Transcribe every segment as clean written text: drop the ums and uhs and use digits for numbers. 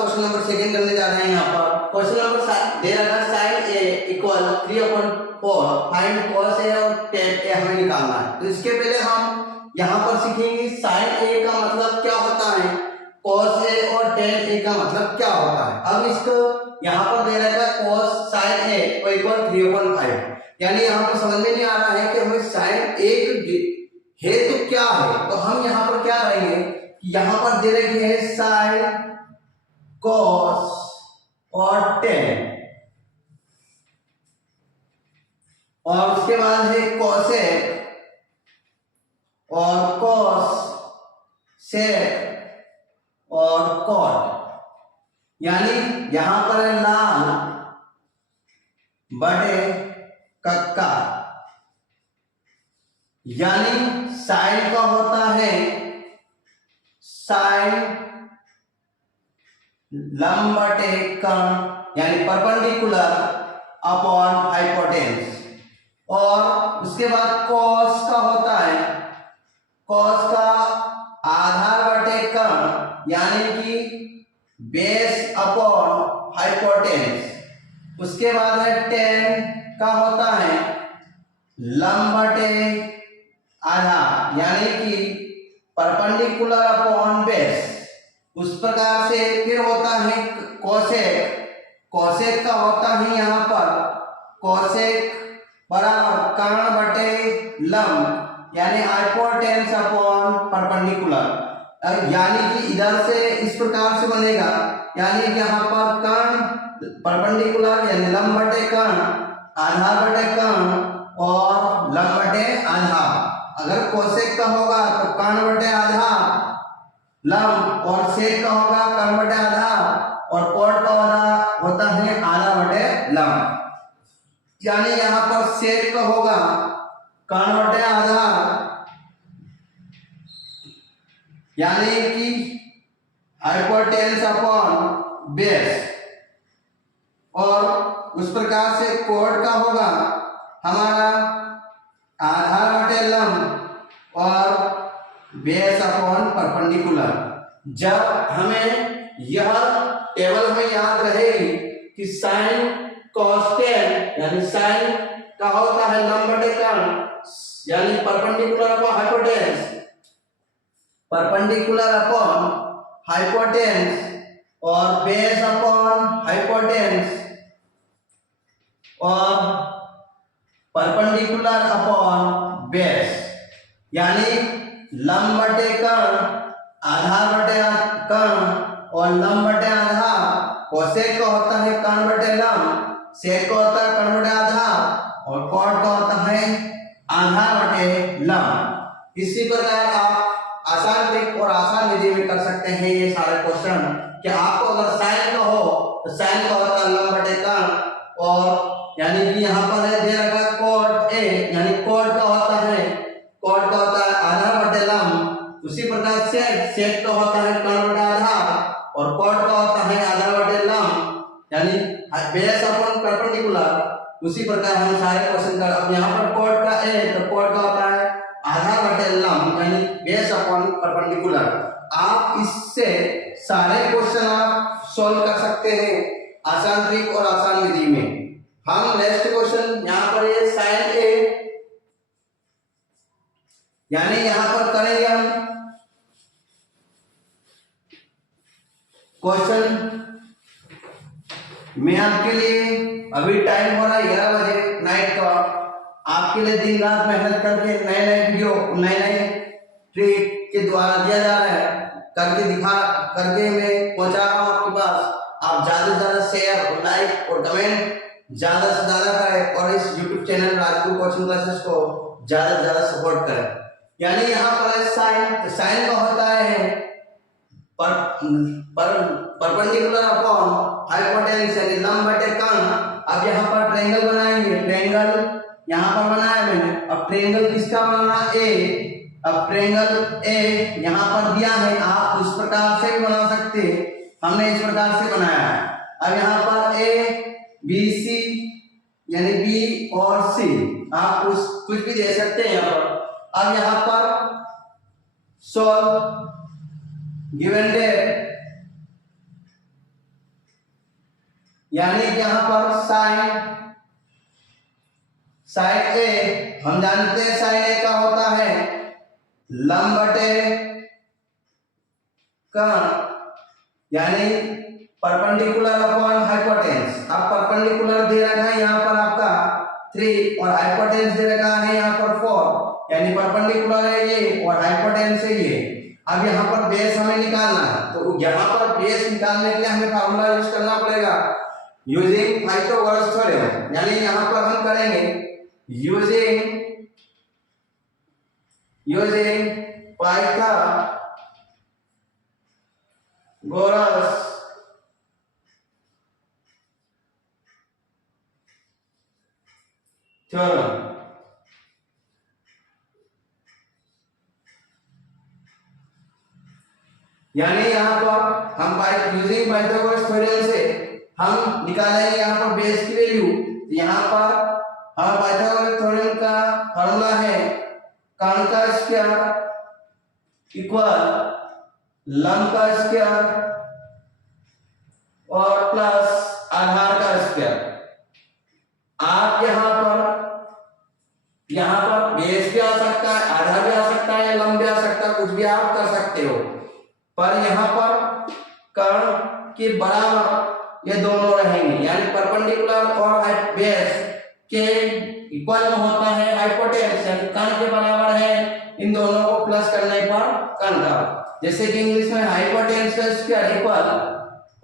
Question number second करने जा रहे हैं। यहाँ पर क्वेश्चन नंबर दे रखा है sin a equal 3/4 find cos a और tan a हमें निकालना है। तो इसके पहले हम यहाँ पर सीखेंगे sin a का मतलब क्या होता है, cos a और tan a का मतलब क्या होता है। अब इसको यहाँ पर दे रखा है cos sin a इक्वल 3/5, यानी यहाँ पर समझ में नहीं आ रहा है कि हमें sin a है तो क्या है। तो हम यहाँ पर क्या करेंगे, यहाँ पर दे रखी है sin cos और tan, और उसके बाद है cosec और cos sec और cot, यानी यहां पर है लाल बटे कक्का, यानी साइन का होता है साइन लंब बटे कर्ण यानी परपेंडिकुलर अपॉन हाइपोटेन्यूस, और उसके बाद कॉस का होता है कॉस का आधार बटे कर्ण यानी कि बेस अपॉन हाइपोटेन्यूस, उसके बाद है टेन का होता है लंब बटे आधार यानी कि परपेंडिकुलर अपॉन बेस, उस प्रकार से फिर होता है कोसेक, कोसेक का होता है यहाँ पर कोसेक बराबर कर्ण बटे लंब यानी हाइपोटेन्यूस अपॉन परपेंडिकुलर, यानी कि इधर से इस प्रकार से बनेगा, यानी कि यहाँ पर कर्ण परपेंडिकुलर यानी लंब बटे कर्ण आधार बटे कर्ण और लंब बटे आधार। अगर कोसेक का होगा तो कर्ण बटे आधार लंब, और सेक का होगा कर्ण बटे आधार, और कोट का होता है आधा बटे लंब, यानी यहाँ पर सेक का होगा कर्ण बटे आधार यानी कि हाइपोटेन्यूस अपॉन बेस, और उस प्रकार से कोट का होगा हमारा आधार बटे लंब और बेस अपॉन परपेंडिकुलर। जब हमें यह टेबल में याद रहेगी कि साइन cos tan यानी साइन का होता है लंब बटे कर्ण यानी perpendicular upon hypotenuse, perpendicular upon hypotenuse और बेस अपॉन हाइपोटेन्यूस और परपेंडिकुलर अपॉन बेस, यानी लंब बटे कर्ण आधार बटे कर्ण और लंब बटे आधार, कोसेक का होता है कर्ण बटे लंब, सेक का होता है कर्ण बटे आधार और कॉट का होता है आधार बटे लंब। इसी प्रकार आप आसान ट्रिक और आसान विधि में कर सकते हैं ये सारे क्वेश्चन, कि आपको अगर साइन का हो तो साइन का होता है लंब बटे कर्ण, और यानी कि यहाँ पर है दे रखा cot a यानी cot का होता है आधार बटे लंब, उसी प्रकार से sec का होता है कर्ण बटे आधार और cot का होता है आधार बटे लंब यानी बेस अपॉन परपेंडिकुलर। उसी प्रकार हम सारे क्वेश्चन का, अब यहाँ पर cot का a तो cot का होता है आधार बटे लंब यानी बेस अपॉन परपेंडिकुलर। आप इससे सारे क्वेश्चन आप सॉल्व कर सकते हैं आसान ट्रिक और आसान विधि में। हम नेक्स्ट क्वेश्चन यहाँ पर ये साइन ए, यानी यहाँ पर करेंगे हम क्वेश्चन में आपके लिए अभी टाइम हो रहा है 11 बजे नाइट का, आपके लिए दिन रात मेहनत करके नए नए वीडियो नए नए ट्रिक के द्वारा दिया जा रहा है, करके मैं पहुंचा रहा हूँ आपके पास। आप ज्यादा से ज्यादा शेयर लाइक और कमेंट ज्यादा से ज्यादा करें और इस YouTube channel Rajguru coaching classes को ज्यादा से ज्यादा सपोर्ट करें। यानी यहाँ पर साइन का होता है परपेंडिकुलर अपॉन हाइपोटेन्यूस यानी लंब बटे कर्ण। अब यहाँ पर ट्रायंगल बनाएंगे, ट्रायंगल यहाँ पर बनाया मैंने, अब ट्रायंगल किसका बनना ए, अब ट्रायंगल ए यहाँ पर दिया है, आप उस प्रकार से भी बना सकते हैं, हमने इस प्रकार से बनाया है। अब यहाँ पर ए बी सी यानी बी और सी आप कुछ भी दे सकते हैं यहाँ पर। अब यहाँ पर सॉल्व गिवन डेट यानी कि यहाँ पर साइन ए, हम जानते हैं साइन ए का होता है लंब बटे कर्ण, यानी परपेंडिकुलर अपॉन हाइपोटेन्यूज। अब परपेंडिकुलर दे रखा है यहाँ पर आपका 3 और हाइपोटेन्यूज दे रखा है यहाँ पर 4, यानी परपेंडिकुलर है ये और हाइपोटेन्यूज है ये। अब यहाँ पर बेस हमें निकालना है, तो यहाँ पर बेस निकालने के लिए हमें फार्मूला यूज करना पड़ेगा यूजिंग पाइथागोरस थ्योरम, यानी यहाँ पर हम करेंगे यूजिंग पाइथागोरस थ्योरम। यानी यहाँ पर हम यूजिंग पाइथागोरस थ्योरम से हम निकालेंगे यहाँ पर बेस की वैल्यू। यहाँ पर हम पाइथागोरस थ्योरम का फॉर्मूला है कर्ण का स्क्वायर इक्वल लंब का स्क्वायर और प्लस आधार का स्क्वायर। आप यहाँ पर बेस भी आ सकता है, आधार भी आ सकता है या लंब भी आ सकता है, कुछ भी आप कर सकते हो, पर यहाँ पर कर्ण के बराबर ये दोनों रहेंगे, यानी परपेंडिकुलर और बेस के इक्वल में होता है हाइपोटेन्यूज, यानी कर्ण के बराबर है इन दोनों को प्लस करने पर कर्ण का। जैसे कि इंग्लिश में हाइपोटेन्यूज का स्क्वायर इक्वल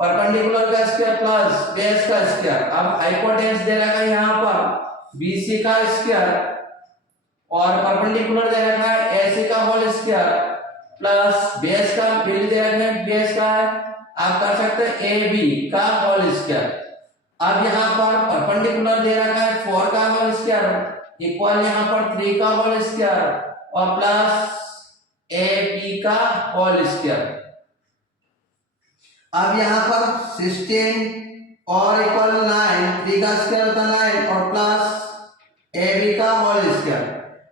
परपेंडिकुलर का स्क्वायर प्लस बेस का स्क्वायर। अब हाइपोटेन्यूज दे रखा है यहाँ पर BC का स्क्वायर और परपेंडिकुलर दे रखा है AC का होल स्क्वायर प्लस बेस का वैल्यू दे रखा है बेस का आप कर सकते हैं AB का होल स्क्वायर। अब यहाँ पर परपेंडिकुलर दे रखा है 4 का होल स्क्वायर इक्वल यहाँ पर 3 का होल स्क्वायर और प्लस AB का होल स्क्वायर। अब यहाँ पर 16 और इक्वल 9, 3 का स्क्वायर होता 9 और प्लस AB का होल स्क्वायर।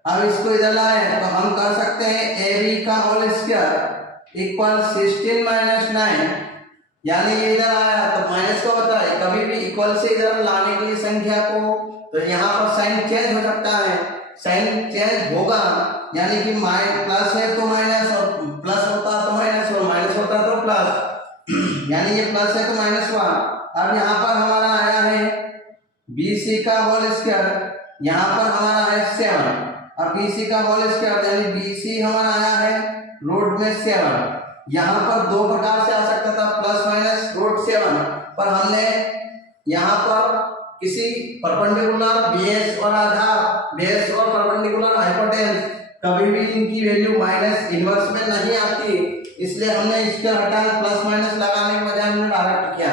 अब इसको इधर लाए तो हम कर सकते हैं AB का होल स्क्वायर इक्वल 16 माइनस 9, यानी ये इधर आया तो माइनस का होता है, कभी भी इक्वल से इधर लाने के लिए संख्या को तो यहाँ पर साइन चेंज हो सकता है, साइन चेंज होगा, यानी कि प्लस है तो माइनस और प्लस होता तो माइनस और माइनस होता तो प्लस, यानी ये प्लस है तो माइनस हुआ। अब यहाँ पर हमारा आया है BC का होल स्क्वायर, यहाँ पर हमारा है 7। अब BC का होल स्क्वायर यानी BC हमारा आया है रूट में 7। यहाँ पर दो प्रकार से आ सकता था प्लस माइनस रूट 7, पर हमने यहाँ पर किसी परपेंडिकुलर बेस और आधार, बेस और परपेंडिकुलर हाइपोटेन्यूज कभी भी इनकी वैल्यू माइनस इनवर्स में नहीं आती, इसलिए हमने इसके हटा प्लस माइनस लगाने के बजाय हमने डायरेक्ट किया।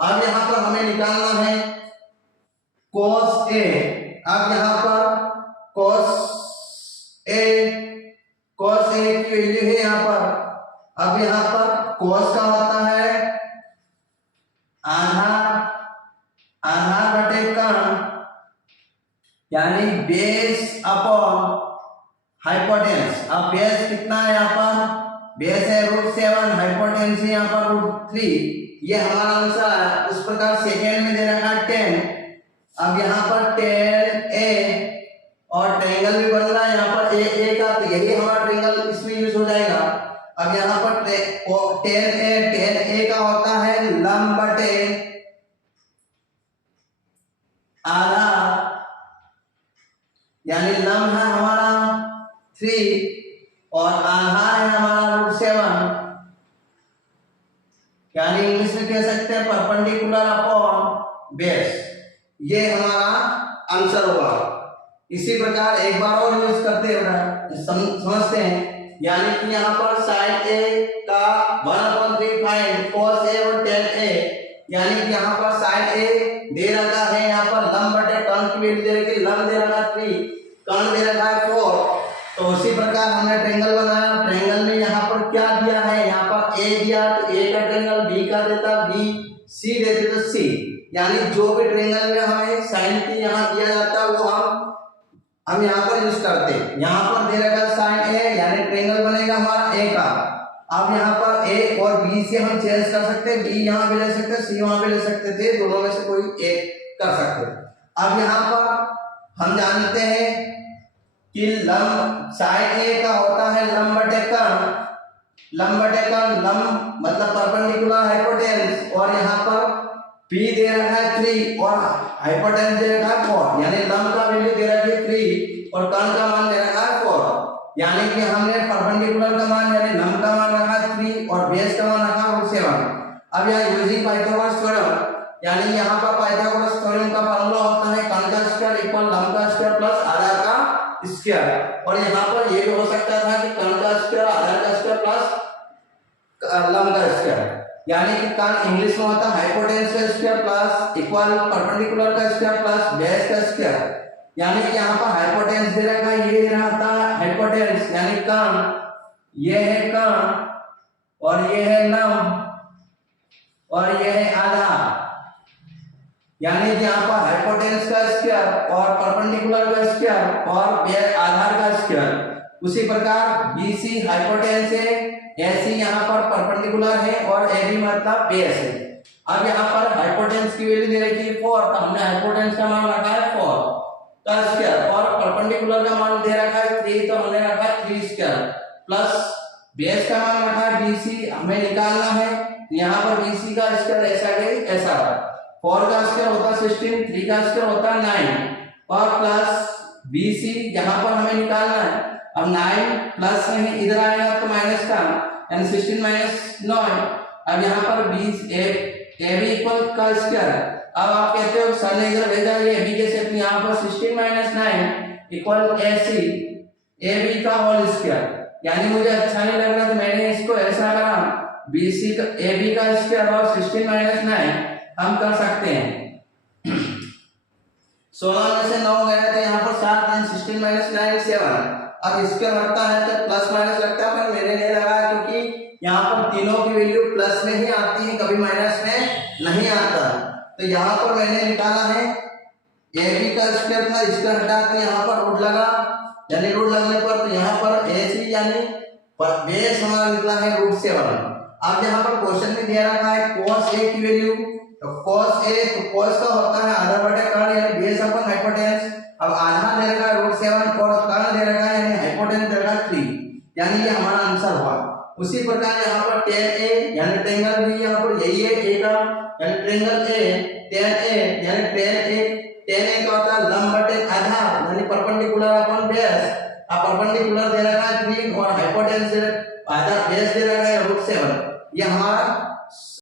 अब यहाँ पर हमें निकालना है cos A। अब यहाँ पर cos A की वैल्यू है यहाँ पर, अब यहाँ पर cos का होता है आधार बटे कर्ण, यानी बेस अपॉन हाइपोटेन्यूज। अब बेस कितना है यहाँ पर, बेस है रूट 7, हाइपोटेन्यूज है यहाँ पर रूट 3, ये हमारा आंसर है। उस प्रकार सेकेंड में दे रखा है 10। अब यहाँ पर 10A और ट्रायंगल भी बन रहा है यहाँ पर A का, तो यही हमारा ट्रायंगल इसमें यूज हो जाएगा। अब यहाँ पर 10A का होता है लंब बटे आधार, यानी लंब है हमारा 3 और आधार है हमारा रूट 7, यानी इंग्लिश में कह सकते हैं परपेंडिकुलर अपॉन बेस। ये हमारा आंसर होगा। इसी प्रकार एक बार और यूज करते हैं, समझते हैं, यानी कि यहाँ पर साइन A का 1/3 फाइंड cos A और tan A, यानी कि यहाँ पर साइन A दे रखा है, यहाँ पर लंब बटे कर्ण की वैल्यू दे रखी है, लंब दे रखा है 3, कर्ण दे रखा है 4। तो उसी प्रकार हमने ट्रायंगल बनाया, ट्रायंगल में यहाँ पर क्या दिया है, यहाँ पर A दिया तो A का ट्रायंगल B का देता, B C देते तो C, यानी जो भी ट्रायंगल में हमें साइन की यहाँ दिया जाता है वो हम यहाँ पर यूज करते हैं। यहाँ पर दे रखा साइन A, यानी ट्रायंगल बनेगा हमारा A का। अब यहाँ पर ए और बी से हम चेंज कर सकते हैं, बी यहाँ भी ले सकते हैं, सी वहां भी ले सकते थे, दोनों में से कोई एक कर सकते। अब यहाँ पर हम जानते हैं कि लंब साइड ए का होता है लंब बटे कर्ण, लंब बटे कर्ण, लंब मतलब परपेंडिकुलर हाइपोटेन्यूज, और यहाँ पर P दे रखा है 3 और हाइपोटेन्यूज दे रखा है 4, यानी लंब का वैल्यू दे रखा है 3 और कर्ण का मान दे रखा है 4, यानी कि हमने परपेंडिकुलर का मान यानी लंब का मान रखा 3 और बेस का मान रखा √7। अब यहाँ यूजिंग पाइथागोरस थ्योरम, यानी यहाँ पर पाइथागोरस थ्योरम का फार्मूला होता है कर्ण का स्क्वायर इक्वल लंब का स्क्वायर प्लस आधार का स्क्वायर, और यहाँ पर ये भी हो सकता था कि कर्ण का स्क्वायर आधार का स्क्वायर प्लस लंब का स्क्वायर, यानी कि कर्ण इंग्लिश में होता है हाइपोटेन्यूज का स्क्वायर प्लस इक्वल परपेंडिकुलर का स्क्वायर प्लस बेस का स्क्वायर, यानी कि यहाँ पर हाइपोटेन्यूज दे रखा है, ये रहता है हाइपोटेन्यूज यानी कर्ण, ये है कर्ण और ये है लंब और ये है आधार, यानी कि यहाँ पर हाइपोटेन्यूज का स्क्वायर और परपेंडिकुलर का स्क्वायर और आधार का स्क्वायर। उसी प्रकार BC हाइपोटेन्यूज है, AC यहाँ पर परपेंडिकुलर है और AB मतलब बेस है। अब यहाँ पर हाइपोटेन्यूज की वैल्यू दे रखी है 4, तो हमने हाइपोटेन्यूज का मान रखा है 4 का स्क्वायर और परपेंडिकुलर का मान दे रखा है 3, तो हमने रखा है 3 स्क्वायर प्लस बेस का मान रखा है BC, हमें निकालना है, यहाँ पर BC का स्क्वायर ऐसा गई ऐसा, 4 का स्क्वायर होता है 16, 3 का स्क्वायर होता है 9 और प्लस BC यहाँ पर हमें निकालना है। अब 9 प्लस में इधर आएगा तो माइनस का, यानी 16 माइनस 9। अब यहाँ पर AB इक्वल का स्क्वायर, अब आप कहते हो सर ने इधर भेजा ये AB के सेट में, यहाँ पर 16 माइनस 9 इक्वल AC AB का होल स्क्वायर, यानी मुझे अच्छा नहीं लग रहा तो मैंने इसको ऐसा करा BC का AB का स्क्वायर और 16 माइनस 9 हम कर सकते हैं। 16 में से 9 गया तो यहाँ पर 7 16 माइनस 9 7। अब इसके लगता है तो प्लस माइनस लगता है, पर मेरे नहीं लगा क्योंकि यहाँ पर तीनों की वैल्यू प्लस में ही आती है, कभी माइनस में नहीं आता। तो यहाँ पर मैंने निकाला है AB का स्क्वायर था, इसका हटा के यहाँ पर रूट लगा, यानी रूट लगने पर तो यहाँ पर AC यानी बेस हमारा निकला है √7। अब यहाँ पर क्वेश्चन में दिया रखा है cos A की वैल्यू, तो cos A तो cos का होता है आधा बटे कर्ण यानी बेस अपन हाइपोटेन्यूज, अब आधा दे रखा है √7 और कर्ण दे रखा है यानी हाइपोटेन्यूज दे रखा है 3, यानी ये हमारा आंसर हुआ। उसी प्रकार यहाँ पर tan A यानी ट्रायंगल भी यहाँ पर यही है A का, यानी ट्रायंगल A tan A यानी tan A का होता है लंब बटे आधार यानी परपेंडिकुलर अपन बेस, अब परपेंडिकुलर दे रखा है 3 और हाइपोटेन्यूज आधार बेस दे रखा है √7, ये हमारा